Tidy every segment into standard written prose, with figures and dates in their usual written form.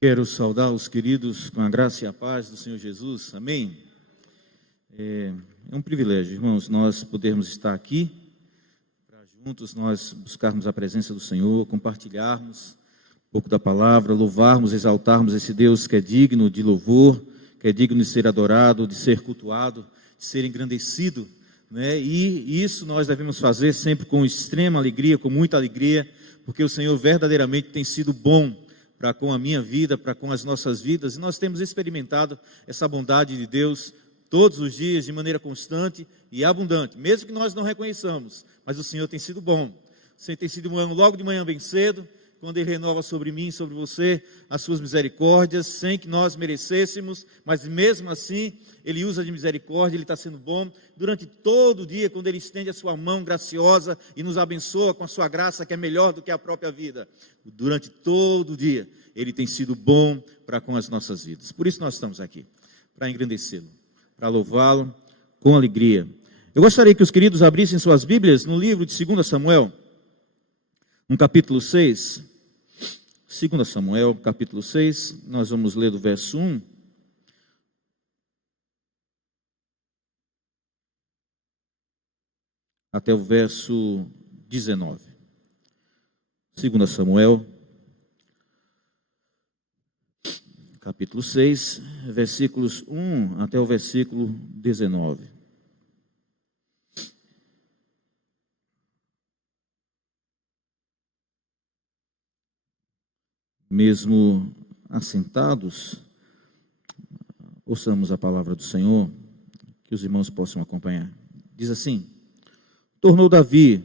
Quero saudar os queridos com a graça e a paz do Senhor Jesus, amém? É um privilégio, irmãos, nós podermos estar aqui, para juntos nós buscarmos a presença do Senhor, compartilharmos um pouco da palavra, louvarmos, exaltarmos esse Deus que é digno de louvor, que é digno de ser adorado, de ser cultuado, de ser engrandecido, né? E isso nós devemos fazer sempre com extrema alegria, com muita alegria, porque o Senhor verdadeiramente tem sido bom para com a minha vida, para com as nossas vidas, e nós temos experimentado essa bondade de Deus todos os dias, de maneira constante e abundante, mesmo que nós não reconheçamos, mas o Senhor tem sido bom. O Senhor tem sido bom logo de manhã bem cedo, quando Ele renova sobre mim e sobre você as suas misericórdias, sem que nós merecêssemos, mas mesmo assim, Ele usa de misericórdia, Ele está sendo bom, durante todo o dia, quando Ele estende a sua mão graciosa e nos abençoa com a sua graça, que é melhor do que a própria vida, durante todo o dia, Ele tem sido bom para com as nossas vidas. Por isso nós estamos aqui, para engrandecê-lo, para louvá-lo com alegria. Eu gostaria que os queridos abrissem suas Bíblias no livro de 2 Samuel, no capítulo 6, 2 Samuel, capítulo 6, nós vamos ler do verso 1 até o verso 19. 2 Samuel, capítulo 6, versículos 1 até o versículo 19. Mesmo assentados, ouçamos a palavra do Senhor, que os irmãos possam acompanhar. Diz assim: tornou Davi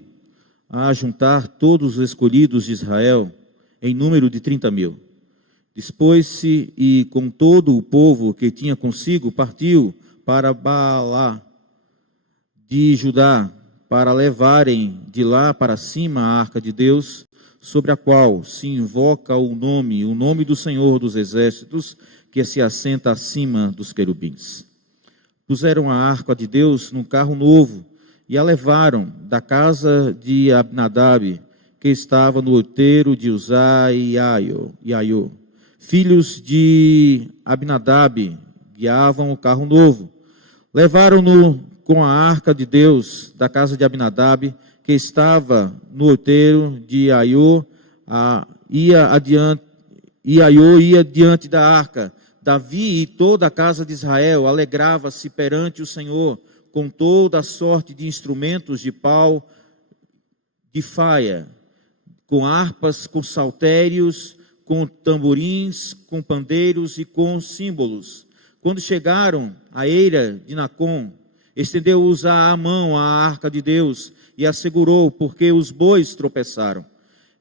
a juntar todos os escolhidos de Israel, em número de 30.000. Dispôs-se e com todo o povo que tinha consigo, partiu para Baalá de Judá, para levarem de lá para cima a arca de Deus, sobre a qual se invoca o nome do Senhor dos Exércitos, que se assenta acima dos querubins. Puseram a arca de Deus num carro novo e a levaram da casa de Abinadab, que estava no outeiro de Uzá e Aiô. Filhos de Abinadab guiavam o carro novo. Levaram-no com a arca de Deus da casa de Abinadab, que estava no outeiro de Aiô, Aiô ia diante da arca. Davi e toda a casa de Israel alegrava-se perante o Senhor com toda a sorte de instrumentos de pau, de faia, com harpas, com saltérios, com tamborins, com pandeiros e com símbolos. Quando chegaram à eira de Nacon, estendeu Uzá a mão à arca de Deus e a segurou, porque os bois tropeçaram.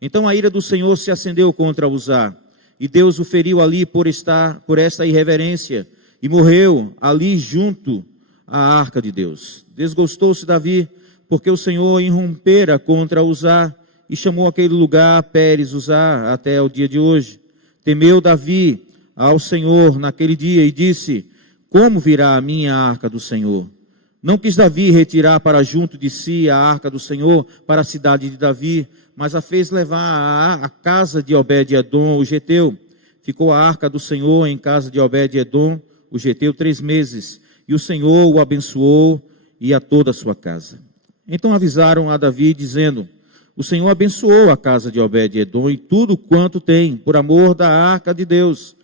Então a ira do Senhor se acendeu contra Uzá, e Deus o feriu ali por esta irreverência, e morreu ali junto à arca de Deus. Desgostou-se Davi, porque o Senhor irrompera contra Uzá, e chamou aquele lugar Pérez Uzá até o dia de hoje. Temeu Davi ao Senhor naquele dia e disse: como virá a minha arca do Senhor? Não quis Davi retirar para junto de si a arca do Senhor para a cidade de Davi, mas a fez levar à casa de Obed-edom, o geteu. Ficou a arca do Senhor em casa de Obed-edom, o geteu, 3 meses, e o Senhor o abençoou e a toda a sua casa. Então avisaram a Davi, dizendo: o Senhor abençoou a casa de Obed-edom e tudo quanto tem, por amor da arca de Deus.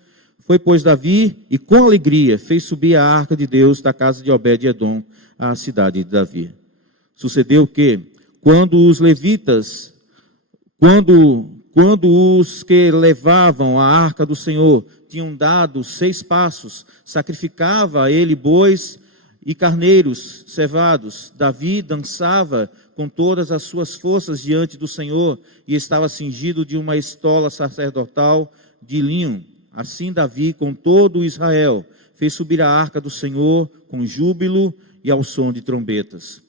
Foi, pois, Davi, e com alegria fez subir a arca de Deus da casa de Obed-edom à cidade de Davi. Sucedeu que, quando os levitas, quando os que levavam a arca do Senhor tinham dado 6 passos, sacrificava a ele bois e carneiros cevados. Davi dançava com todas as suas forças diante do Senhor e estava cingido de uma estola sacerdotal de linho. Assim Davi, com todo Israel, fez subir a arca do Senhor com júbilo e ao som de trombetas.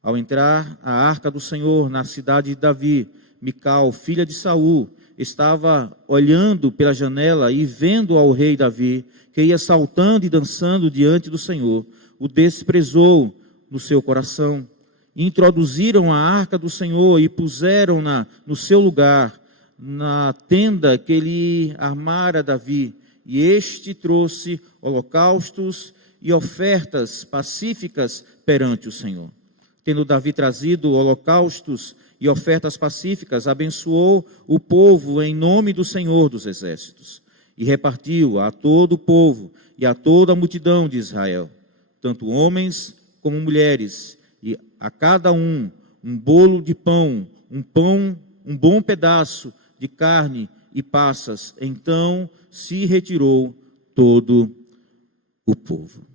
Ao entrar a arca do Senhor na cidade de Davi, Mical, filha de Saul, estava olhando pela janela e vendo ao rei Davi, que ia saltando e dançando diante do Senhor, o desprezou no seu coração. Introduziram a arca do Senhor e puseram-na no seu lugar, na tenda que ele armara Davi, e este trouxe holocaustos e ofertas pacíficas perante o Senhor. Tendo Davi trazido holocaustos e ofertas pacíficas, abençoou o povo em nome do Senhor dos Exércitos, e repartiu a todo o povo e a toda a multidão de Israel, tanto homens como mulheres, e a cada um bolo de pão, um bom pedaço de carne e passas. Então se retirou todo o povo.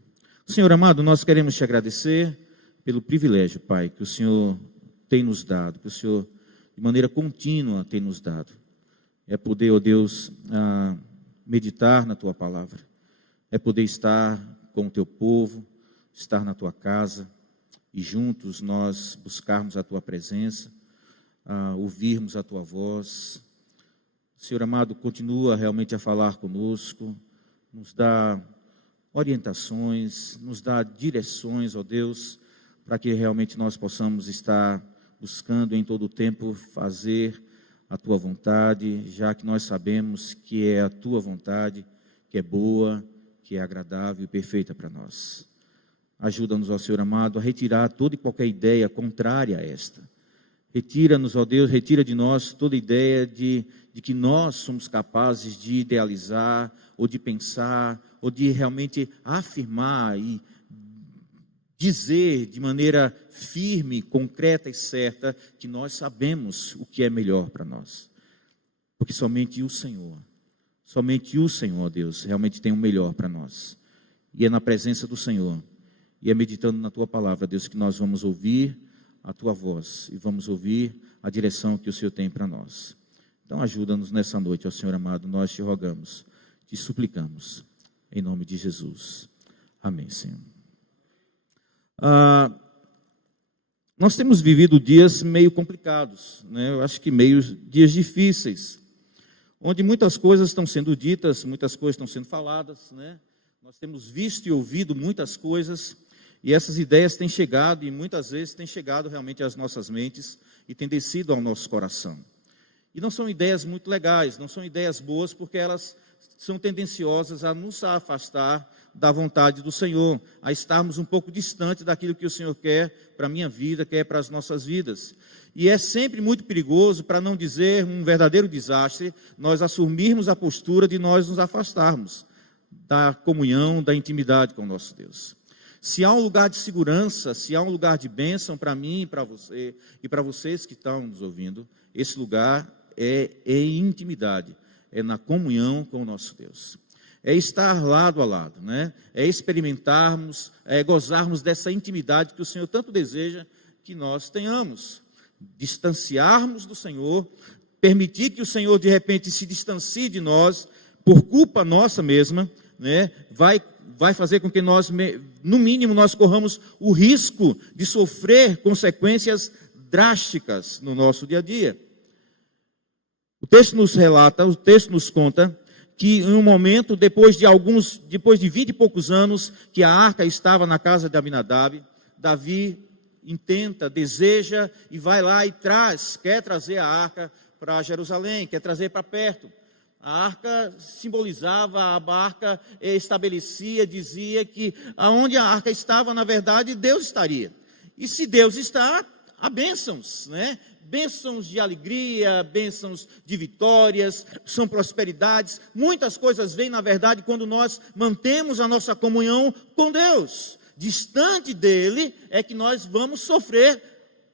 Senhor amado, nós queremos te agradecer pelo privilégio, Pai, que o Senhor tem nos dado, que o Senhor de maneira contínua tem nos dado. É poder, ó Deus, meditar na tua palavra, é poder estar com o teu povo, estar na tua casa e juntos nós buscarmos a tua presença, ouvirmos a tua voz. Senhor amado, continua realmente a falar conosco, nos dá orientações, nos dá direções, ó Deus, para que realmente nós possamos estar buscando em todo o tempo fazer a tua vontade, já que nós sabemos que é a tua vontade, que é boa, que é agradável e perfeita para nós. Ajuda-nos, ó Senhor amado, a retirar toda e qualquer ideia contrária a esta. Retira-nos, ó Deus, retira de nós toda ideia de que nós somos capazes de idealizar, ou de pensar, ou de realmente afirmar e dizer de maneira firme, concreta e certa que nós sabemos o que é melhor para nós. Porque somente o Senhor, Deus, realmente tem o melhor para nós. E é na presença do Senhor, e é meditando na tua palavra, Deus, que nós vamos ouvir a tua voz e vamos ouvir a direção que o Senhor tem para nós. Então ajuda-nos nessa noite, ó Senhor amado, nós te rogamos, te suplicamos, em nome de Jesus. Amém, Senhor. Nós temos vivido dias meio complicados, né? Eu acho que dias difíceis, onde muitas coisas estão sendo ditas, muitas coisas estão sendo faladas, né? Nós temos visto e ouvido muitas coisas, e essas ideias têm chegado, e muitas vezes têm chegado realmente às nossas mentes, e têm descido ao nosso coração. E não são ideias muito legais, não são ideias boas, porque elas são tendenciosas a nos afastar da vontade do Senhor, a estarmos um pouco distante daquilo que o Senhor quer para a minha vida, quer para as nossas vidas. E é sempre muito perigoso, para não dizer um verdadeiro desastre, nós assumirmos a postura de nós nos afastarmos da comunhão, da intimidade com o nosso Deus. Se há um lugar de segurança, se há um lugar de bênção para mim e para você, e para vocês que estão nos ouvindo, esse lugar é em intimidade, é na comunhão com o nosso Deus. É estar lado a lado, né? É experimentarmos, é gozarmos dessa intimidade que o Senhor tanto deseja que nós tenhamos. Distanciarmos do Senhor, permitir que o Senhor de repente se distancie de nós, por culpa nossa mesma, né? Vai fazer com que nós, no mínimo, nós corramos o risco de sofrer consequências drásticas no nosso dia a dia. O texto nos relata, o texto nos conta que em um momento, depois de 20 e poucos anos, que a arca estava na casa de Abinadab, Davi intenta, deseja e vai lá e quer trazer a arca para Jerusalém, quer trazer para perto. A arca simbolizava, a arca estabelecia, dizia que aonde a arca estava, na verdade, Deus estaria. E se Deus está, há bênçãos, né? Bênçãos de alegria, bênçãos de vitórias, são prosperidades. Muitas coisas vêm, na verdade, quando nós mantemos a nossa comunhão com Deus. Distante dele é que nós vamos sofrer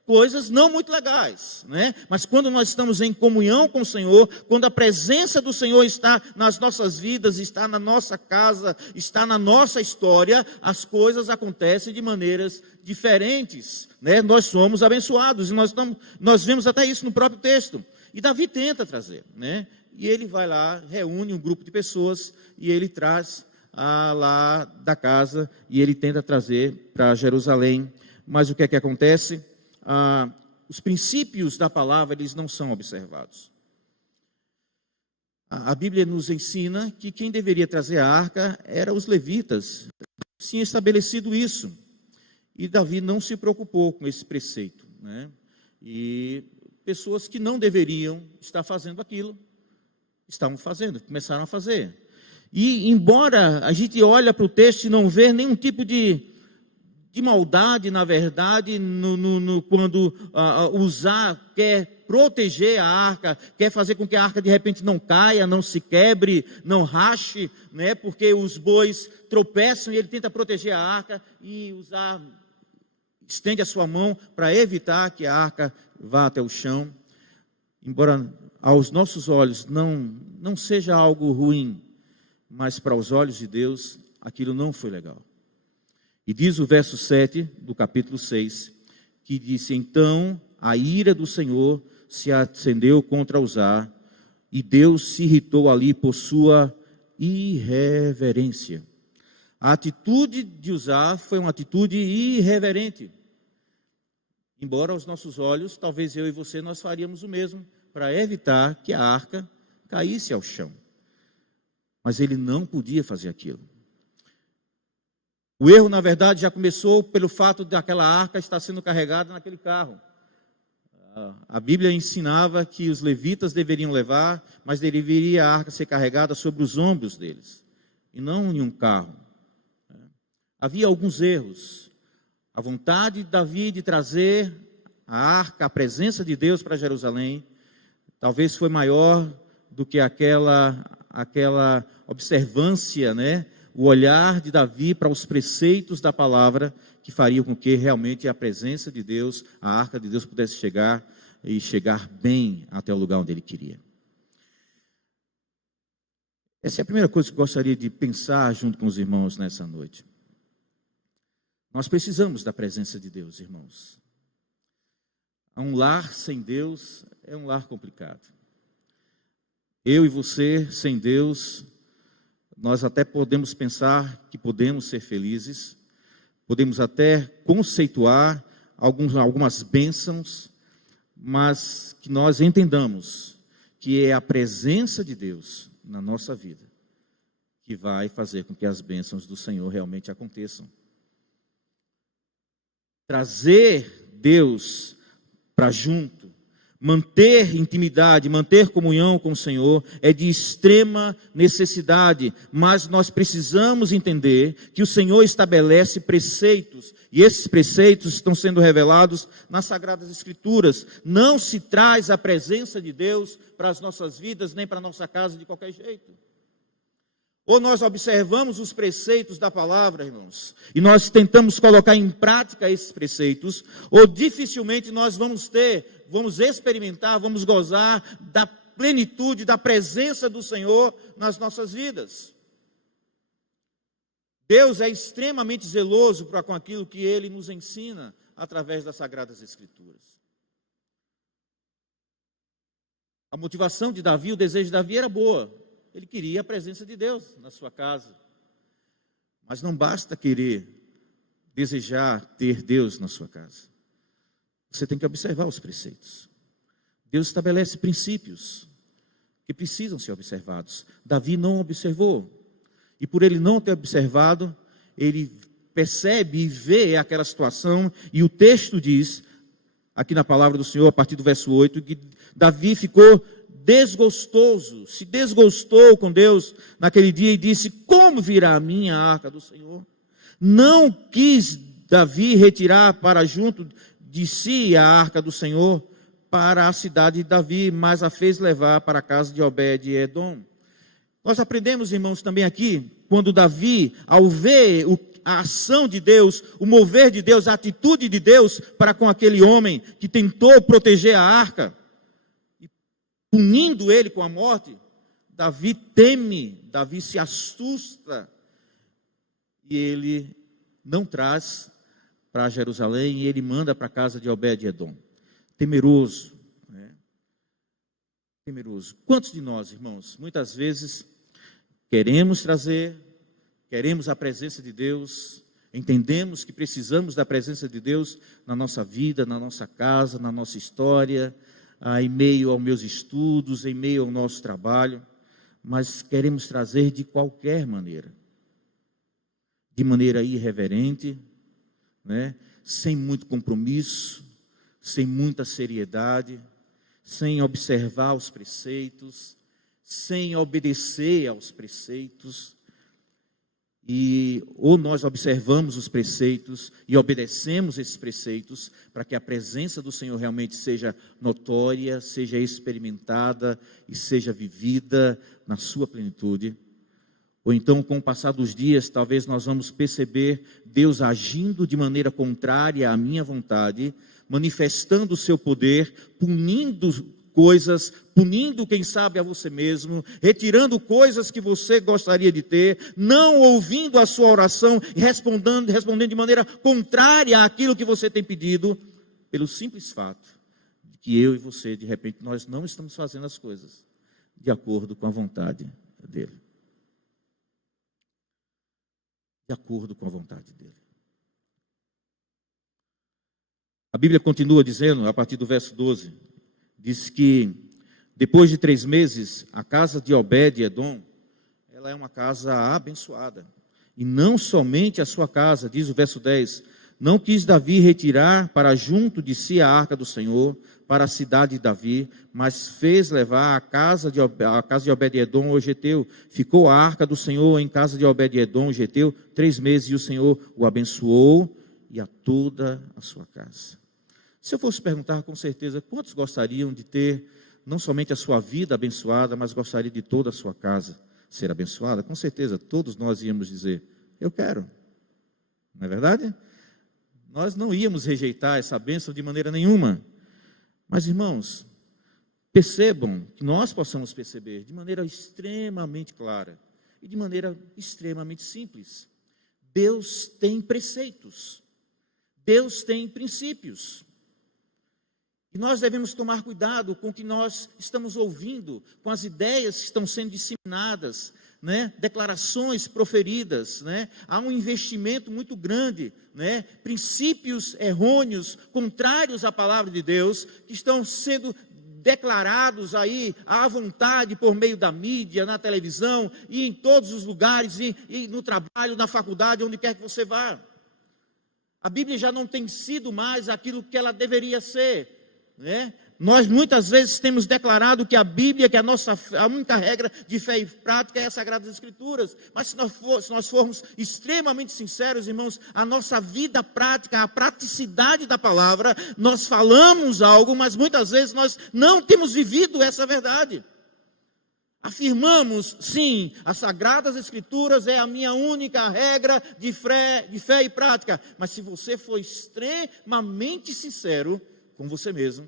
coisas não muito legais, né? Mas quando nós estamos em comunhão com o Senhor, quando a presença do Senhor está nas nossas vidas, está na nossa casa, está na nossa história, as coisas acontecem de maneiras diferentes, né? Nós somos abençoados, e nós vemos até isso no próprio texto. E Davi tenta trazer, né? E ele vai lá, reúne um grupo de pessoas, e ele traz lá da casa, e ele tenta trazer para Jerusalém. Mas o que é que acontece? Os princípios da palavra, eles não são observados. A Bíblia nos ensina que quem deveria trazer a arca eram os levitas. Tinha estabelecido isso. E Davi não se preocupou com esse preceito, né? E pessoas que não deveriam estar fazendo aquilo, estavam fazendo, começaram a fazer. E embora a gente olhe para o texto e não vê nenhum tipo de maldade, na verdade, quando Uzá quer proteger a arca, quer fazer com que a arca de repente não caia, não se quebre, não rache, né, porque os bois tropeçam e ele tenta proteger a arca, e Uzá estende a sua mão para evitar que a arca vá até o chão. Embora aos nossos olhos não seja algo ruim, mas para os olhos de Deus aquilo não foi legal. E diz o verso 7 do capítulo 6, que disse: então a ira do Senhor se acendeu contra Uzá, e Deus se irritou ali por sua irreverência. A atitude de Uzá foi uma atitude irreverente. Embora aos nossos olhos, talvez eu e você, nós faríamos o mesmo, para evitar que a arca caísse ao chão. Mas ele não podia fazer aquilo. O erro, na verdade, já começou pelo fato de aquela arca estar sendo carregada naquele carro. A Bíblia ensinava que os levitas deveriam levar, mas deveria a arca ser carregada sobre os ombros deles, e não em um carro. Havia alguns erros. A vontade de Davi de trazer a arca, a presença de Deus para Jerusalém, talvez foi maior do que aquela observância, né? O olhar de Davi para os preceitos da palavra, que faria com que realmente a presença de Deus, a arca de Deus, pudesse chegar bem até o lugar onde ele queria. Essa é a primeira coisa que eu gostaria de pensar junto com os irmãos nessa noite. Nós precisamos da presença de Deus, irmãos. Um lar sem Deus é um lar complicado. Eu e você, sem Deus, nós até podemos pensar que podemos ser felizes, podemos até conceituar algumas bênçãos, mas que nós entendamos que é a presença de Deus na nossa vida que vai fazer com que as bênçãos do Senhor realmente aconteçam. Trazer Deus para junto, manter intimidade, manter comunhão com o Senhor é de extrema necessidade, mas nós precisamos entender que o Senhor estabelece preceitos, e esses preceitos estão sendo revelados nas Sagradas Escrituras. Não se traz a presença de Deus para as nossas vidas, nem para a nossa casa de qualquer jeito. Ou nós observamos os preceitos da palavra, irmãos, e nós tentamos colocar em prática esses preceitos, ou dificilmente nós vamos experimentar, vamos gozar da plenitude, da presença do Senhor nas nossas vidas. Deus é extremamente zeloso com aquilo que Ele nos ensina através das Sagradas Escrituras. A motivação de Davi, o desejo de Davi era boa. Ele queria a presença de Deus na sua casa. Mas não basta querer, desejar ter Deus na sua casa. Você tem que observar os preceitos. Deus estabelece princípios que precisam ser observados. Davi não observou. E por ele não ter observado, ele percebe e vê aquela situação. E o texto diz, aqui na palavra do Senhor, a partir do verso 8, que Davi ficou desgostoso, se desgostou com Deus naquele dia e disse: como virá a minha arca do Senhor? Não quis Davi retirar para junto de si a arca do Senhor para a cidade de Davi, mas a fez levar para a casa de Obed-edom. Nós aprendemos, irmãos, também aqui, quando Davi, ao ver a ação de Deus, o mover de Deus, a atitude de Deus para com aquele homem que tentou proteger a arca, punindo ele com a morte, Davi teme, Davi se assusta, e ele não traz para Jerusalém, e ele manda para a casa de Obed-edom, temeroso, né? Temeroso. Quantos de nós, irmãos, muitas vezes queremos a presença de Deus, entendemos que precisamos da presença de Deus na nossa vida, na nossa casa, na nossa história, em meio aos meus estudos, em meio ao nosso trabalho, mas queremos trazer de qualquer maneira, de maneira irreverente, né? Sem muito compromisso, sem muita seriedade, sem observar os preceitos, sem obedecer aos preceitos. Ou nós observamos os preceitos e obedecemos esses preceitos para que a presença do Senhor realmente seja notória, seja experimentada e seja vivida na sua plenitude. Ou então, com o passar dos dias, talvez nós vamos perceber Deus agindo de maneira contrária à minha vontade, manifestando o seu poder, punindo coisas, punindo, quem sabe, a você mesmo, retirando coisas que você gostaria de ter, não ouvindo a sua oração e respondendo de maneira contrária àquilo que você tem pedido, pelo simples fato de que eu e você, de repente, nós não estamos fazendo as coisas de acordo com a vontade dele. De acordo com a vontade dele. A Bíblia continua dizendo, a partir do verso 12, diz que depois de 3 meses, a casa de Obed-edom, ela é uma casa abençoada. E não somente a sua casa, diz o verso 10, não quis Davi retirar para junto de si a arca do Senhor, para a cidade de Davi, mas fez levar a casa de Obed-edom, o geteu. Ficou a arca do Senhor em casa de Obed-edom, o geteu, 3 meses, e o Senhor o abençoou e a toda a sua casa. Se eu fosse perguntar, com certeza, quantos gostariam de ter não somente a sua vida abençoada, mas gostaria de toda a sua casa ser abençoada? Com certeza, todos nós íamos dizer, eu quero. Não é verdade? Nós não íamos rejeitar essa bênção de maneira nenhuma. Mas, irmãos, percebam, que nós possamos perceber de maneira extremamente clara e de maneira extremamente simples. Deus tem preceitos. Deus tem princípios. E nós devemos tomar cuidado com o que nós estamos ouvindo, com as ideias que estão sendo disseminadas, né? Declarações proferidas, né? Há um investimento muito grande, né? Princípios errôneos, contrários à palavra de Deus, que estão sendo declarados aí à vontade por meio da mídia, na televisão e em todos os lugares, e no trabalho, na faculdade, onde quer que você vá. A Bíblia já não tem sido mais aquilo que ela deveria ser. Né? Nós muitas vezes temos declarado que a Bíblia, que a única regra de fé e prática é as Sagradas Escrituras, mas se nós formos extremamente sinceros, irmãos, a nossa vida prática, a praticidade da palavra, nós falamos algo, mas muitas vezes nós não temos vivido essa verdade. Afirmamos, sim, as Sagradas Escrituras é a minha única regra de fé e prática, mas se você for extremamente sincero com você mesmo,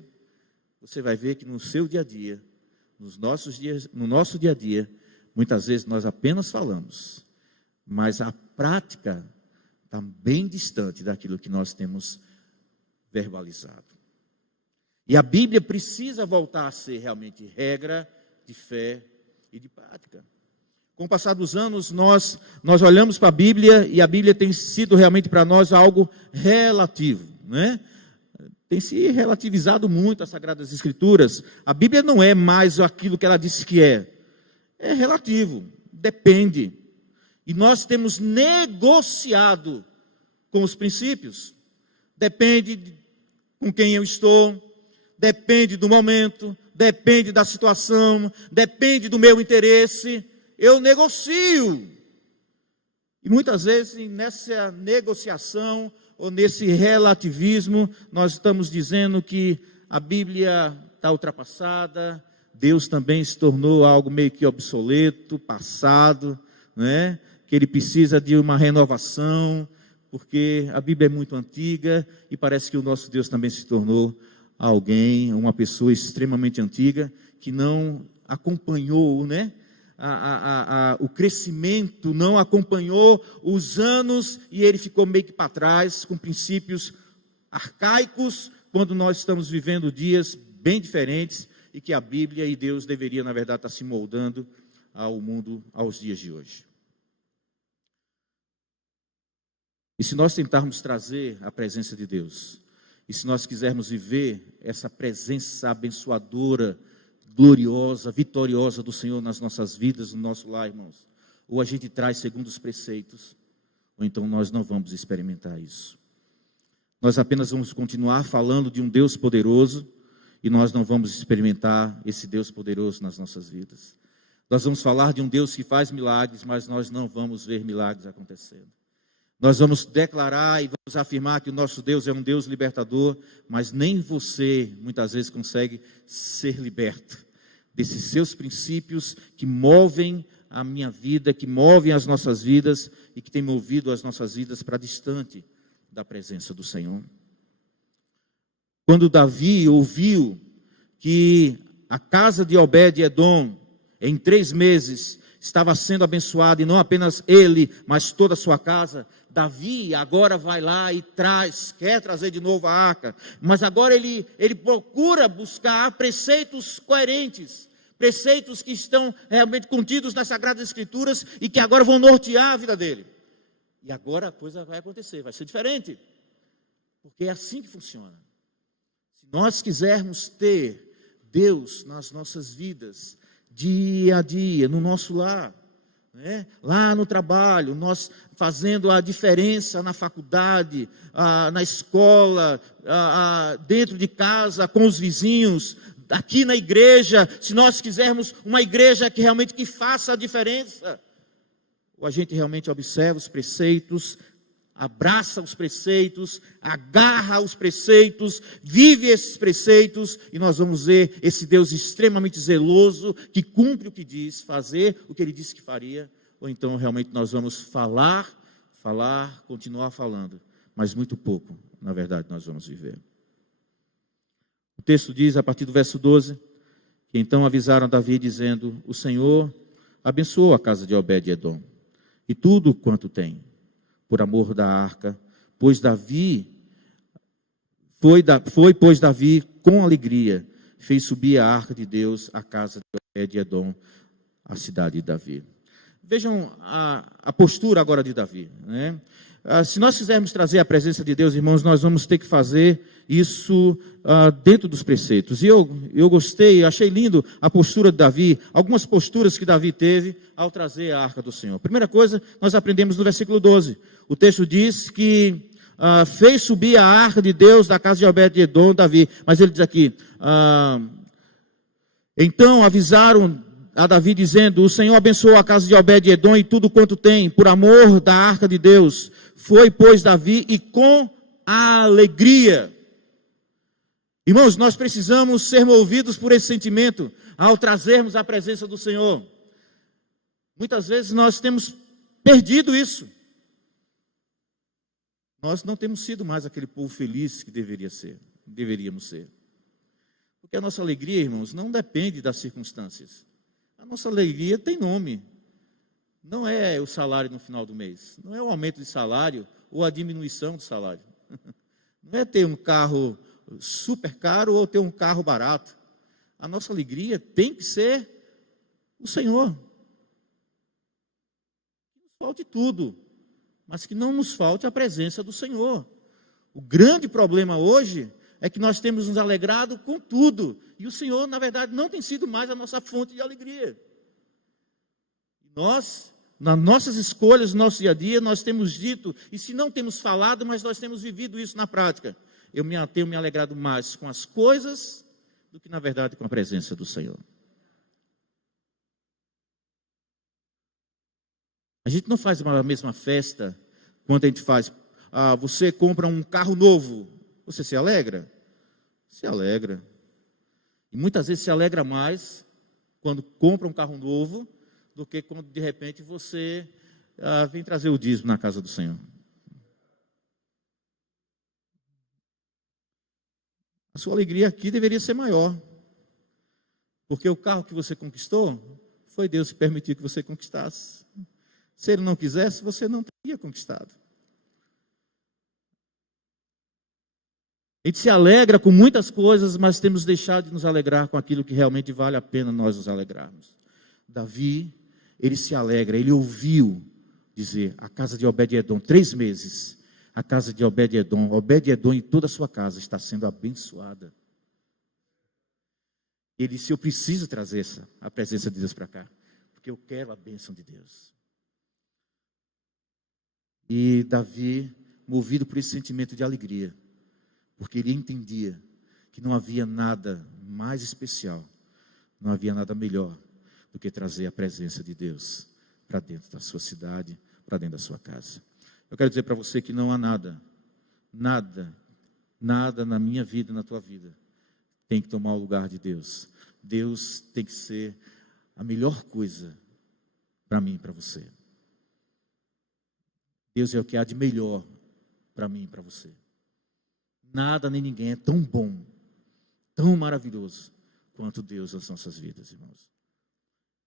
você vai ver que no seu dia a dia, no nosso dia a dia, muitas vezes nós apenas falamos, mas a prática está bem distante daquilo que nós temos verbalizado. E a Bíblia precisa voltar a ser realmente regra de fé e de prática. Com o passar dos anos, nós olhamos para a Bíblia e a Bíblia tem sido realmente para nós algo relativo, né? Tem se relativizado muito as Sagradas Escrituras. A Bíblia não é mais aquilo que ela disse que é. É relativo, depende. E nós temos negociado com os princípios. Depende com quem eu estou, depende do momento, depende da situação, depende do meu interesse. Eu negocio. E muitas vezes nessa negociação ou nesse relativismo, nós estamos dizendo que a Bíblia está ultrapassada, Deus também se tornou algo meio que obsoleto, passado, né? Que ele precisa de uma renovação, porque a Bíblia é muito antiga e parece que o nosso Deus também se tornou alguém, uma pessoa extremamente antiga, que não acompanhou, né? O crescimento, não acompanhou os anos e ele ficou meio que para trás, com princípios arcaicos, quando nós estamos vivendo dias bem diferentes e que a Bíblia e Deus deveria, na verdade, estar se moldando ao mundo, aos dias de hoje. E se nós tentarmos trazer a presença de Deus, e se nós quisermos viver essa presença abençoadora, gloriosa, vitoriosa do Senhor nas nossas vidas, no nosso lar, irmãos, ou a gente traz segundo os preceitos, ou então nós não vamos experimentar isso. Nós apenas vamos continuar falando de um Deus poderoso, e nós não vamos experimentar esse Deus poderoso nas nossas vidas. Nós vamos falar de um Deus que faz milagres, mas nós não vamos ver milagres acontecendo. Nós vamos declarar e vamos afirmar que o nosso Deus é um Deus libertador, mas nem você muitas vezes consegue ser liberto desses seus princípios que movem a minha vida, que movem as nossas vidas e que têm movido as nossas vidas para distante da presença do Senhor. Quando Davi ouviu que a casa de Obed-edom, em 3 meses, estava sendo abençoada, e não apenas ele, mas toda a sua casa, Davi agora vai lá e quer trazer de novo a arca, mas agora ele procura buscar preceitos coerentes, preceitos que estão realmente contidos nas Sagradas Escrituras e que agora vão nortear a vida dele. E agora a coisa vai acontecer, vai ser diferente, porque é assim que funciona. Se nós quisermos ter Deus nas nossas vidas, dia a dia, no nosso lar, né? Lá no trabalho, nós fazendo a diferença na faculdade, na escola, dentro de casa, com os vizinhos, aqui na igreja, se nós quisermos uma igreja que realmente que faça a diferença, ou a gente realmente observa os preceitos, abraça os preceitos, agarra os preceitos, vive esses preceitos, e nós vamos ver esse Deus extremamente zeloso, que cumpre o que diz, fazer o que ele disse que faria, ou então realmente nós vamos falar, continuar falando, mas muito pouco, na verdade, nós vamos viver. O texto diz, a partir do verso 12, que então avisaram a Davi, dizendo, o Senhor abençoou a casa de Obed-edom, e tudo quanto tem, por amor da arca, pois Davi com alegria fez subir a arca de Deus à casa de Obed-edom, a cidade de Davi. Vejam a postura agora de Davi, né? Se nós quisermos trazer a presença de Deus, irmãos, nós vamos ter que fazer isso dentro dos preceitos. E eu gostei, achei lindo a postura de Davi, algumas posturas que Davi teve ao trazer a arca do Senhor. Primeira coisa, nós aprendemos no versículo 12. O texto diz que fez subir a arca de Deus da casa de Obed-edom, Davi. Mas ele diz aqui, então avisaram a Davi dizendo, o Senhor abençoou a casa de Obed-edom e tudo quanto tem, por amor da arca de Deus. Foi, pois, Davi, e com alegria. Irmãos, nós precisamos ser movidos por esse sentimento ao trazermos a presença do Senhor. Muitas vezes nós temos perdido isso. Nós não temos sido mais aquele povo feliz que deveríamos ser. Porque a nossa alegria, irmãos, não depende das circunstâncias. A nossa alegria tem nome. Não é o salário no final do mês. Não é o aumento de salário ou a diminuição do salário. Não é ter um carro super caro ou ter um carro barato. A nossa alegria tem que ser o Senhor. Que nos falte tudo, mas que não nos falte a presença do Senhor. O grande problema hoje é que nós temos nos alegrado com tudo, e o Senhor, na verdade, não tem sido mais a nossa fonte de alegria. Nós, nas nossas escolhas, no nosso dia a dia, nós temos dito, e se não temos falado, mas nós temos vivido isso na prática. Eu tenho me alegrado mais com as coisas do que, na verdade, com a presença do Senhor. A gente não faz a mesma festa quando a gente faz, você compra um carro novo, você se alegra? Se alegra. E muitas vezes se alegra mais quando compra um carro novo do que quando de repente você vem trazer o dízimo na casa do Senhor. A sua alegria aqui deveria ser maior, porque o carro que você conquistou foi Deus que permitiu que você conquistasse. Se Ele não quisesse, você não teria conquistado. A gente se alegra com muitas coisas, mas temos deixado de nos alegrar com aquilo que realmente vale a pena nós nos alegrarmos. Davi, ele se alegra, ele ouviu dizer, a casa de Obed-edom, 3 meses, a casa de Obed-edom e toda a sua casa está sendo abençoada. Ele disse, eu preciso trazer a presença de Deus para cá, porque eu quero a bênção de Deus. E Davi, movido por esse sentimento de alegria, porque ele entendia que não havia nada mais especial, não havia nada melhor do que trazer a presença de Deus para dentro da sua cidade, para dentro da sua casa. Eu quero dizer para você que não há nada na minha vida e na tua vida tem que tomar o lugar de Deus. Deus tem que ser a melhor coisa para mim e para você. Deus é o que há de melhor para mim e para você. Nada nem ninguém é tão bom, tão maravilhoso quanto Deus nas nossas vidas, irmãos.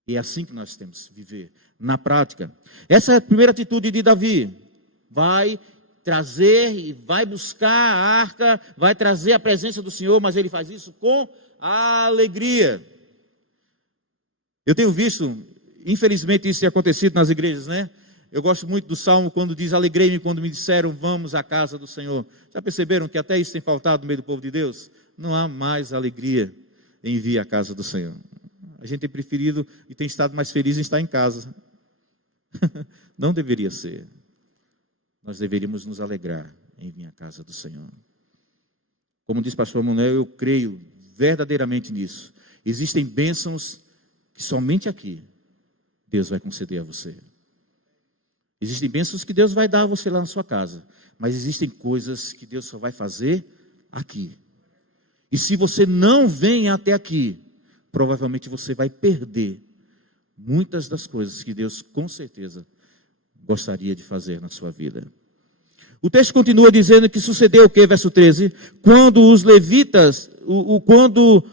E é assim que nós temos que viver, na prática. Essa é a primeira atitude de Davi. Vai trazer e vai buscar a arca, vai trazer a presença do Senhor, mas ele faz isso com alegria. Eu tenho visto, infelizmente isso tem acontecido nas igrejas, né? Eu gosto muito do Salmo quando diz: alegrei-me quando me disseram, vamos à casa do Senhor. Já perceberam que até isso tem faltado no meio do povo de Deus? Não há mais alegria em vir à casa do Senhor. A gente tem preferido e tem estado mais feliz em estar em casa. Não deveria ser. Nós deveríamos nos alegrar em vir à casa do Senhor. Como diz o pastor Manuel, eu creio verdadeiramente nisso. Existem bênçãos que somente aqui Deus vai conceder a você. Existem bênçãos que Deus vai dar a você lá na sua casa, mas existem coisas que Deus só vai fazer aqui. E se você não vem até aqui, provavelmente você vai perder muitas das coisas que Deus com certeza gostaria de fazer na sua vida. O texto continua dizendo que sucedeu o que? Verso 13, quando os levitas, quando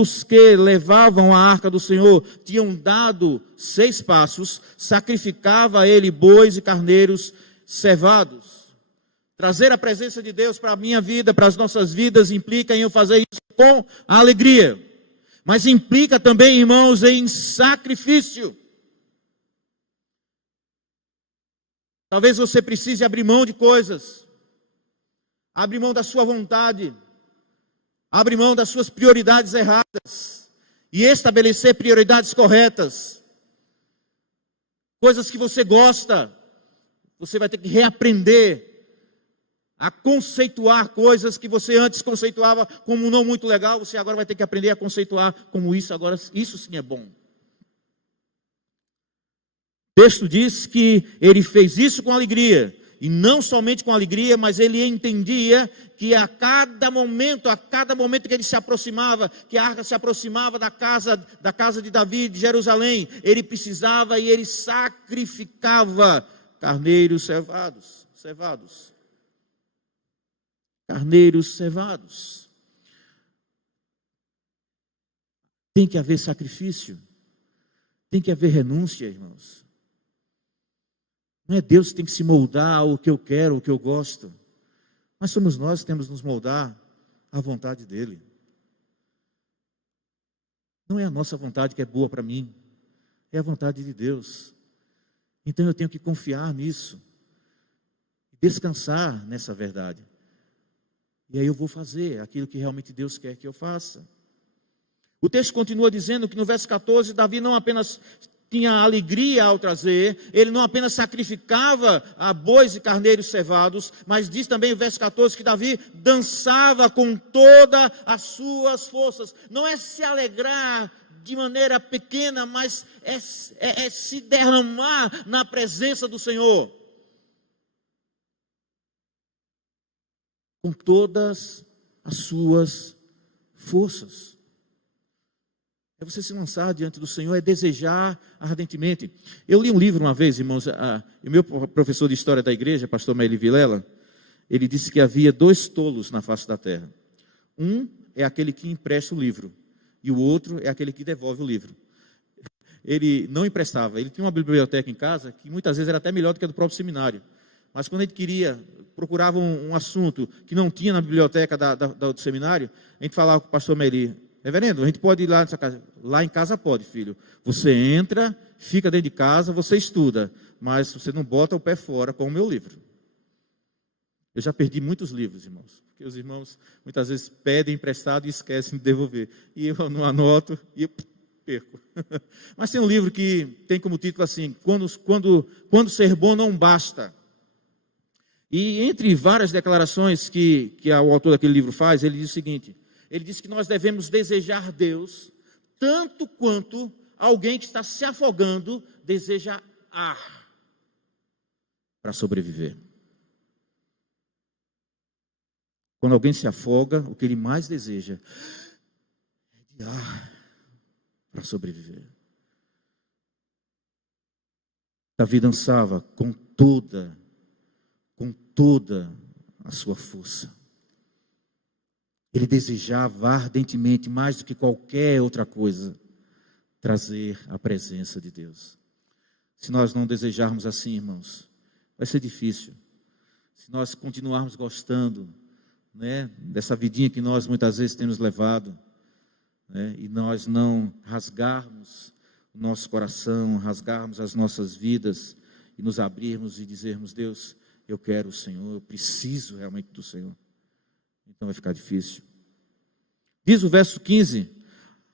os que levavam a arca do Senhor tinham dado 6 passos, sacrificava a ele bois e carneiros cevados. Trazer a presença de Deus para a minha vida, para as nossas vidas, implica em eu fazer isso com alegria. Mas implica também, irmãos, em sacrifício. Talvez você precise abrir mão de coisas. Abrir mão da sua vontade. Abrir mão das suas prioridades erradas. E estabelecer prioridades corretas. Coisas que você gosta. Você vai ter que reaprender a conceituar coisas que você antes conceituava como não muito legal. Você agora vai ter que aprender a conceituar como isso. Agora, isso sim é bom. O texto diz que ele fez isso com alegria. E não somente com alegria, mas ele entendia que a cada momento que ele se aproximava, que a arca se aproximava da casa de Davi, de Jerusalém, ele precisava e ele sacrificava carneiros cevados. Carneiros cevados. Tem que haver sacrifício. Tem que haver renúncia, irmãos. Não é Deus que tem que se moldar ao que eu quero, ao que eu gosto. Mas somos nós que temos que nos moldar à vontade dEle. Não é a nossa vontade que é boa para mim. É a vontade de Deus. Então eu tenho que confiar nisso. Descansar nessa verdade. E aí eu vou fazer aquilo que realmente Deus quer que eu faça. O texto continua dizendo que no verso 14, Davi não apenas tinha alegria ao trazer, ele não apenas sacrificava a bois e carneiros cevados, mas diz também o verso 14 que Davi dançava com todas as suas forças. Não é se alegrar de maneira pequena, mas é se derramar na presença do Senhor. Com todas as suas forças. É você se lançar diante do Senhor, é desejar ardentemente. Eu li um livro uma vez, irmãos, o meu professor de história da igreja, pastor Meili Vilela, ele disse que havia 2 tolos na face da terra. Um é aquele que empresta o livro, e o outro é aquele que devolve o livro. Ele não emprestava, ele tinha uma biblioteca em casa, que muitas vezes era até melhor do que a do próprio seminário. Mas quando ele procurava um assunto que não tinha na biblioteca do seminário, a gente falava com o pastor Meili: reverendo, a gente pode ir lá nessa casa? Lá em casa pode, filho. Você entra, fica dentro de casa, você estuda, mas você não bota o pé fora com o meu livro. Eu já perdi muitos livros, irmãos, porque os irmãos muitas vezes pedem emprestado e esquecem de devolver. E eu não anoto e eu perco. Mas tem um livro que tem como título assim: Quando ser bom não basta. E entre várias declarações que o autor daquele livro faz, ele diz o seguinte: Ele diz que nós devemos desejar Deus tanto quanto alguém que está se afogando deseja ar para sobreviver. Quando alguém se afoga, o que ele mais deseja é de ar para sobreviver. Davi dançava com toda a sua força. Ele desejava ardentemente, mais do que qualquer outra coisa, trazer a presença de Deus. Se nós não desejarmos assim, irmãos, vai ser difícil. Se nós continuarmos gostando, né, dessa vidinha que nós muitas vezes temos levado, né, e nós não rasgarmos o nosso coração, rasgarmos as nossas vidas e nos abrirmos e dizermos: Deus, eu quero o Senhor, eu preciso realmente do Senhor. Então vai ficar difícil. Diz o verso 15: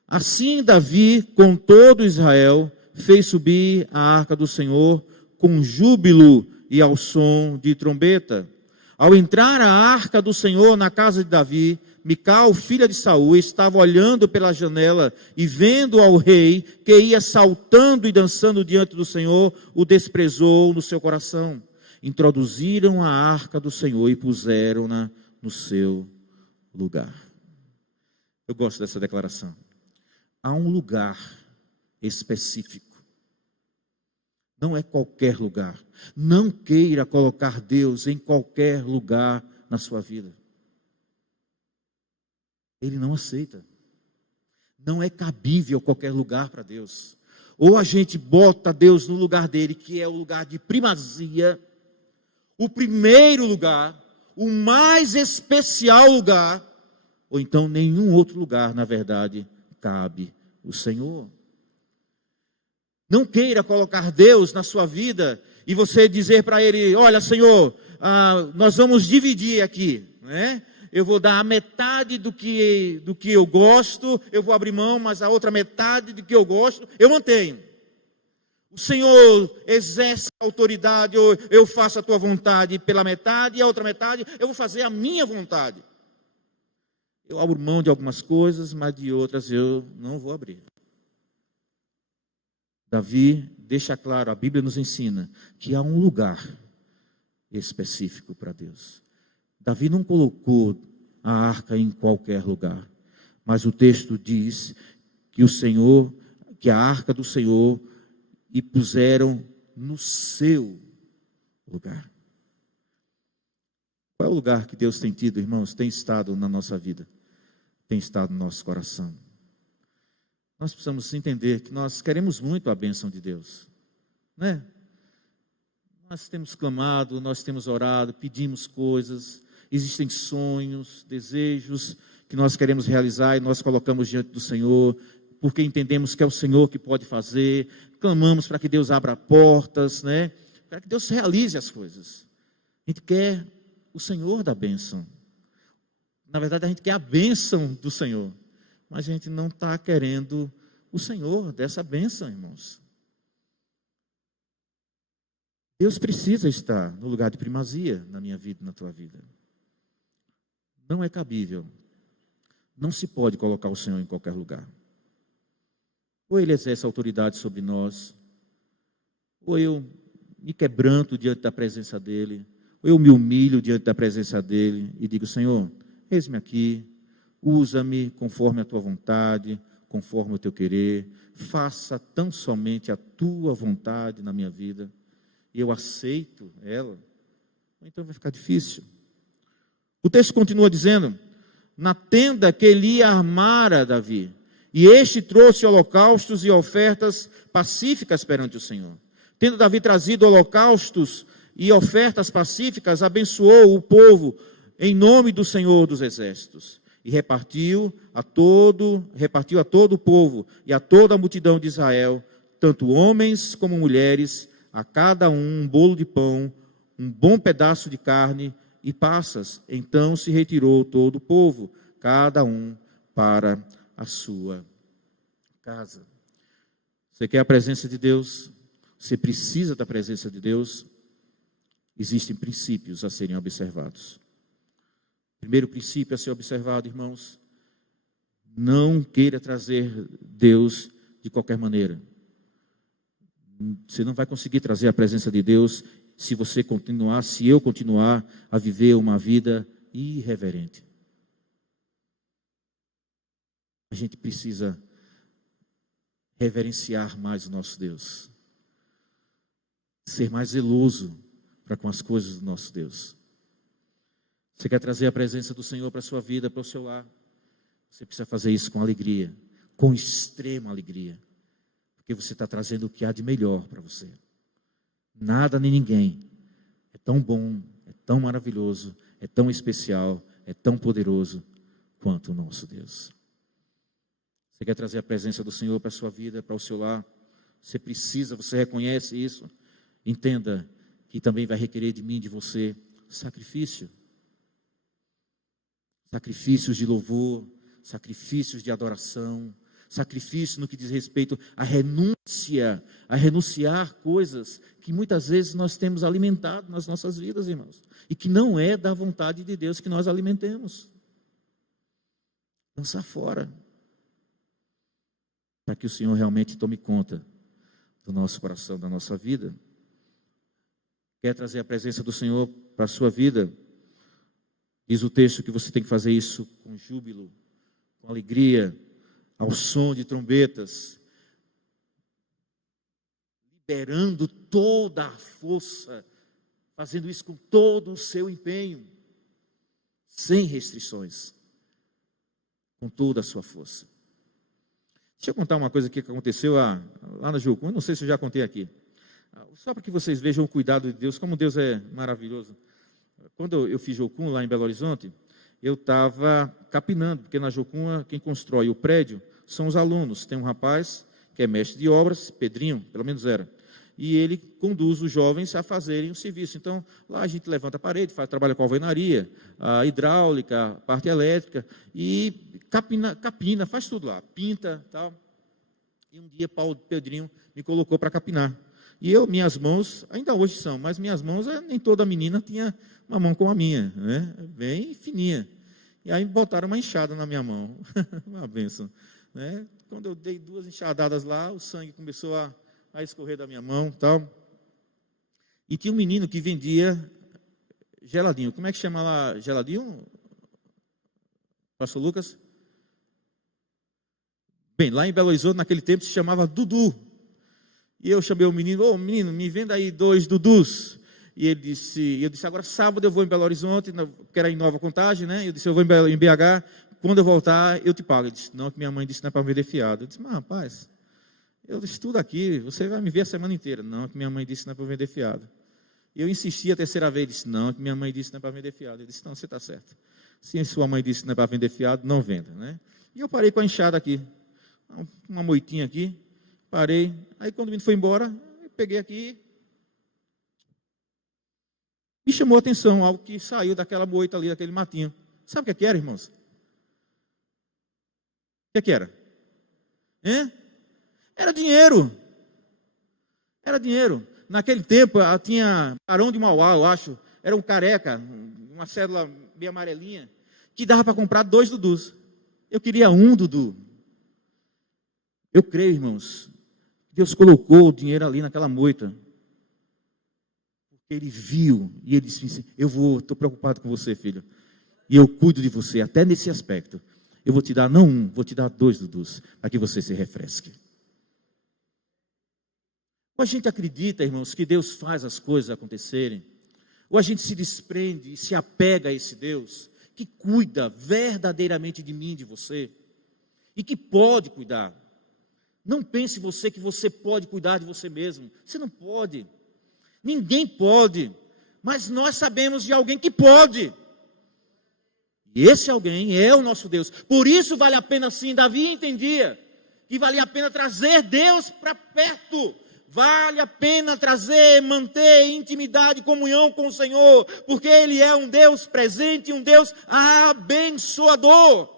assim Davi, com todo Israel, fez subir a arca do Senhor com júbilo e ao som de trombeta. Ao entrar a arca do Senhor na casa de Davi, Mical, filha de Saul, estava olhando pela janela e vendo ao rei que ia saltando e dançando diante do Senhor, o desprezou no seu coração. Introduziram a arca do Senhor e puseram-na no seu lugar. Eu gosto dessa declaração. Há um lugar específico. Não é qualquer lugar. Não queira colocar Deus em qualquer lugar na sua vida. Ele não aceita. Não é cabível qualquer lugar para Deus. Ou a gente bota Deus no lugar dele, que é o lugar de primazia, o primeiro lugar, o mais especial lugar, ou então nenhum outro lugar, na verdade, cabe o Senhor. Não queira colocar Deus na sua vida e você dizer para Ele: olha, Senhor, nós vamos dividir aqui, né? Eu vou dar a metade do que eu gosto, eu vou abrir mão, mas a outra metade do que eu gosto, eu mantenho. O Senhor exerce a autoridade, eu faço a tua vontade pela metade, e a outra metade eu vou fazer a minha vontade. Eu abro mão de algumas coisas, mas de outras eu não vou abrir. Davi deixa claro, a Bíblia nos ensina, que há um lugar específico para Deus. Davi não colocou a arca em qualquer lugar, mas o texto diz que a arca do Senhor e puseram no seu lugar. Qual é o lugar que Deus tem tido, irmãos? Tem estado na nossa vida, tem estado no nosso coração. Nós precisamos entender que nós queremos muito a bênção de Deus, né? Nós temos clamado, nós temos orado, pedimos coisas, existem sonhos, desejos que nós queremos realizar e nós colocamos diante do Senhor, porque entendemos que é o Senhor que pode fazer, clamamos para que Deus abra portas, né? Para que Deus realize as coisas. A gente quer o Senhor da bênção. Na verdade, a gente quer a bênção do Senhor, mas a gente não está querendo o Senhor dessa bênção, irmãos. Deus precisa estar no lugar de primazia na minha vida e na tua vida. Não é cabível. Não se pode colocar o Senhor em qualquer lugar. Ou Ele exerce autoridade sobre nós, ou eu me quebranto diante da presença dEle, ou eu me humilho diante da presença dEle e digo: Senhor, eis-me aqui, usa-me conforme a tua vontade, conforme o teu querer, faça tão somente a tua vontade na minha vida, e eu aceito ela, então vai ficar difícil. O texto continua dizendo: na tenda que Eli armara Davi, e este trouxe holocaustos e ofertas pacíficas perante o Senhor. Tendo Davi trazido holocaustos e ofertas pacíficas, abençoou o povo em nome do Senhor dos Exércitos, e repartiu a todo o povo e a toda a multidão de Israel, tanto homens como mulheres, a cada um bolo de pão, um bom pedaço de carne e passas. Então se retirou todo o povo, cada um para a sua casa. Você quer a presença de Deus? Você precisa da presença de Deus? Existem princípios a serem observados. O primeiro princípio a ser observado, irmãos, Não queira trazer Deus de qualquer maneira. Você não vai conseguir trazer a presença de Deus se eu continuar a viver uma vida irreverente. A gente precisa reverenciar mais o nosso Deus. Ser mais zeloso para com as coisas do nosso Deus. Você quer trazer a presença do Senhor para a sua vida, para o seu lar? Você precisa fazer isso com alegria, com extrema alegria. Porque você está trazendo o que há de melhor para você. Nada nem ninguém é tão bom, é tão maravilhoso, é tão especial, é tão poderoso quanto o nosso Deus. Você quer trazer a presença do Senhor para a sua vida, para o seu lar? Você precisa, você reconhece isso? Entenda que também vai requerer de mim, de você, sacrifício. Sacrifícios de louvor, sacrifícios de adoração, sacrifício no que diz respeito à renúncia, a renunciar coisas que muitas vezes nós temos alimentado nas nossas vidas, irmãos, e que não é da vontade de Deus que nós alimentemos. Lançar fora, para que o Senhor realmente tome conta do nosso coração, da nossa vida. Quer trazer a presença do Senhor para a sua vida? Diz o texto que você tem que fazer isso com júbilo, com alegria, ao som de trombetas, liberando toda a força, fazendo isso com todo o seu empenho, sem restrições, com toda a sua força. Deixa eu contar uma coisa aqui que aconteceu lá na Jocum, eu não sei se eu já contei aqui, só para que vocês vejam o cuidado de Deus, como Deus é maravilhoso. Quando eu fiz Jocum lá em Belo Horizonte, eu estava capinando, porque na Jocum quem constrói o prédio são os alunos. Tem um rapaz que é mestre de obras, Pedrinho, pelo menos era, e ele conduz os jovens a fazerem o serviço. Então, lá a gente levanta a parede, trabalha com a alvenaria, a hidráulica, a parte elétrica, e capina, faz tudo lá, pinta, tal. E um dia Pedrinho me colocou para capinar. E minhas mãos, ainda hoje são, mas minhas mãos, nem toda menina tinha uma mão como a minha, né? Bem fininha. E aí botaram uma enxada na minha mão, uma bênção. Né? Quando eu dei 2 enxadadas lá, o sangue começou a escorrer da minha mão, tal. E tinha um menino que vendia geladinho. Como é que chama lá? Geladinho? Pastor Lucas? Bem, lá em Belo Horizonte, naquele tempo, se chamava Dudu. E eu chamei o menino, menino, me venda aí 2 Dudus. E eu disse, agora sábado eu vou em Belo Horizonte, porque era em Nova Contagem, né? Eu disse, eu vou em BH, quando eu voltar, eu te pago. Ele disse, não, que minha mãe disse, não é para vender fiado. Eu disse, mas rapaz, eu estudo aqui, você vai me ver a semana inteira. Não, que minha mãe disse, não é para vender fiado. E eu insisti a terceira vez, disse, não, que minha mãe disse, não é para vender fiado. Ele disse, não, você está certo. Se a sua mãe disse, não é para vender fiado, não venda, né? E eu parei com a enxada aqui, uma moitinha aqui, parei. Aí quando o menino foi embora, eu peguei aqui, me chamou a atenção algo que saiu daquela moita ali, daquele matinho. Sabe o que era, irmãos? O que era? Era dinheiro. Era dinheiro. Naquele tempo, tinha Barão de Mauá, eu acho. Era um careca, uma cédula bem amarelinha, que dava para comprar 2 Dudus. Eu queria 1 Dudu. Eu creio, irmãos, Deus colocou o dinheiro ali naquela moita. Ele viu e ele disse assim, estou preocupado com você, filho. E eu cuido de você, até nesse aspecto. Eu vou te dar, não 1, vou te dar 2 Dudus, para que você se refresque. Ou a gente acredita, irmãos, que Deus faz as coisas acontecerem, ou a gente se desprende e se apega a esse Deus, que cuida verdadeiramente de mim, de você, e que pode cuidar. Não pense você que você pode cuidar de você mesmo. Você não pode. Ninguém pode, mas nós sabemos de alguém que pode. E esse alguém é o nosso Deus. Por isso vale a pena sim, Davi entendia que valia a pena trazer Deus para perto. Vale a pena manter intimidade, comunhão com o Senhor, porque Ele é um Deus presente, um Deus abençoador.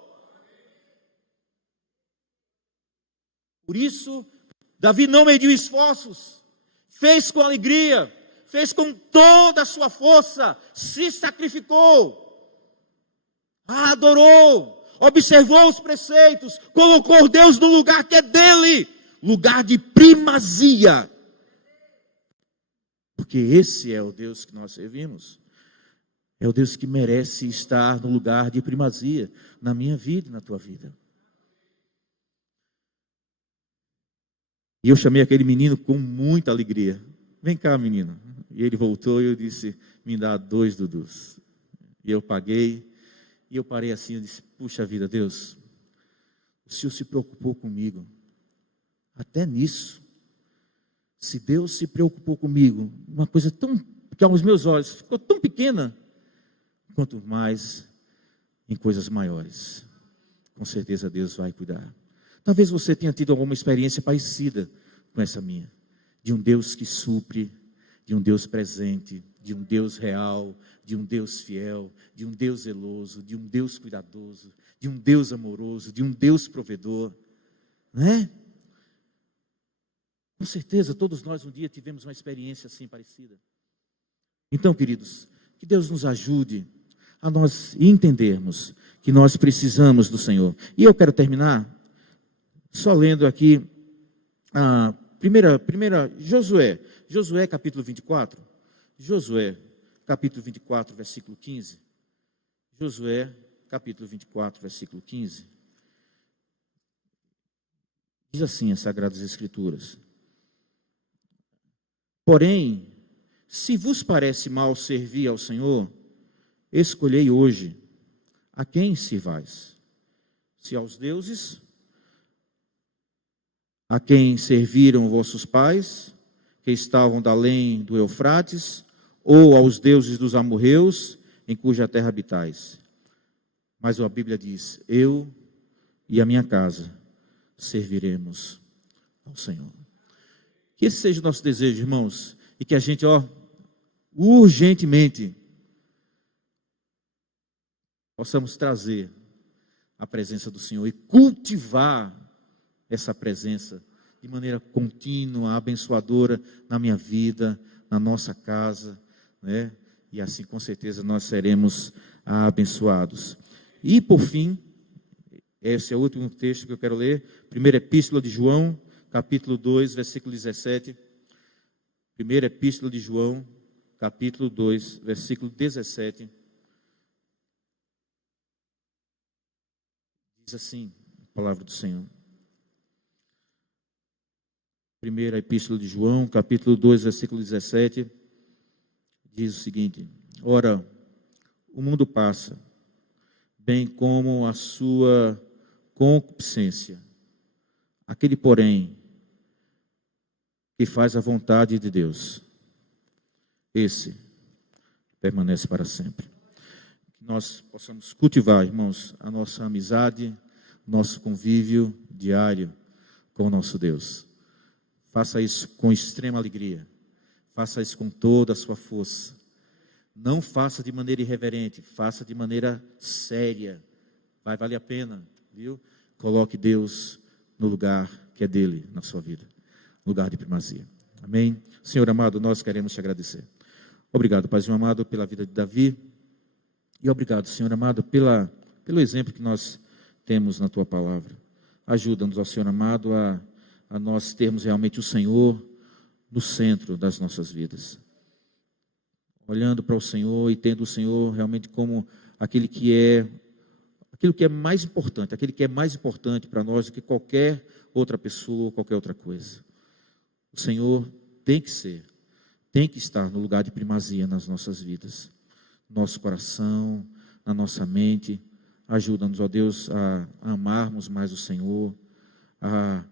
Por isso, Davi não mediu esforços. Fez com alegria, fez com toda a sua força, se sacrificou, adorou, observou os preceitos, colocou Deus no lugar que é dele, lugar de primazia. Porque esse é o Deus que nós servimos. É o Deus que merece estar no lugar de primazia na minha vida e na tua vida. E eu chamei aquele menino com muita alegria. Vem cá, menino. E ele voltou e eu disse, me dá 2 Dudus. E eu paguei. E eu parei assim, eu disse, puxa vida, Deus, o Senhor se preocupou comigo. Até nisso. Se Deus se preocupou comigo, uma coisa tão, que aos meus olhos ficou tão pequena, quanto mais em coisas maiores. Com certeza Deus vai cuidar. Talvez você tenha tido alguma experiência parecida com essa minha. De um Deus que supre, de um Deus presente, de um Deus real, de um Deus fiel, de um Deus zeloso, de um Deus cuidadoso, de um Deus amoroso, de um Deus provedor. Não é? Com certeza, todos nós um dia tivemos uma experiência assim parecida. Então, queridos, que Deus nos ajude a nós entendermos que nós precisamos do Senhor. E eu quero terminar só lendo aqui a primeira Josué capítulo 24. Josué capítulo 24, versículo 15. Josué capítulo 24, versículo 15. Diz assim as Sagradas Escrituras: porém, se vos parece mal servir ao Senhor, escolhei hoje a quem sirvais, se aos deuses a quem serviram vossos pais, que estavam da além do Eufrates, ou aos deuses dos amorreus, em cuja terra habitais. Mas a Bíblia diz, eu e a minha casa serviremos ao Senhor. Que esse seja o nosso desejo, irmãos, e que a gente, urgentemente, possamos trazer a presença do Senhor e cultivar essa presença de maneira contínua, abençoadora na minha vida, na nossa casa, né? E assim, com certeza, nós seremos abençoados. E, por fim, esse é o último texto que eu quero ler, primeira epístola de João, capítulo 2, versículo 17. Primeira epístola de João, capítulo 2, versículo 17. Diz assim, a palavra do Senhor. Primeira epístola de João, capítulo 2, versículo 17. Diz o seguinte: ora, o mundo passa, bem como a sua concupiscência. Aquele, porém, que faz a vontade de Deus, esse permanece para sempre. Que nós possamos cultivar, irmãos, a nossa amizade, nosso convívio diário com o nosso Deus. Faça isso com extrema alegria. Faça isso com toda a sua força. Não faça de maneira irreverente, faça de maneira séria. Vai valer a pena, viu? Coloque Deus no lugar que é dele na sua vida. Lugar de primazia. Amém? Senhor amado, nós queremos te agradecer. Obrigado, Paizinho amado, pela vida de Davi. E obrigado, Senhor amado, pelo exemplo que nós temos na tua palavra. Ajuda-nos, ó Senhor amado, a nós termos realmente o Senhor no centro das nossas vidas. Olhando para o Senhor e tendo o Senhor realmente como aquilo que é mais importante, aquele que é mais importante para nós do que qualquer outra pessoa, qualquer outra coisa. O Senhor tem que estar no lugar de primazia nas nossas vidas, no nosso coração, na nossa mente. Ajuda-nos, ó Deus, a amarmos mais o Senhor, a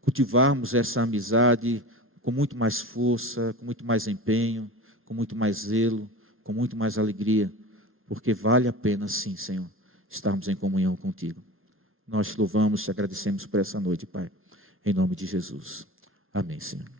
cultivarmos essa amizade com muito mais força, com muito mais empenho, com muito mais zelo, com muito mais alegria, porque vale a pena sim, Senhor, estarmos em comunhão contigo. Nós te louvamos, te agradecemos por essa noite, Pai, em nome de Jesus. Amém, Senhor.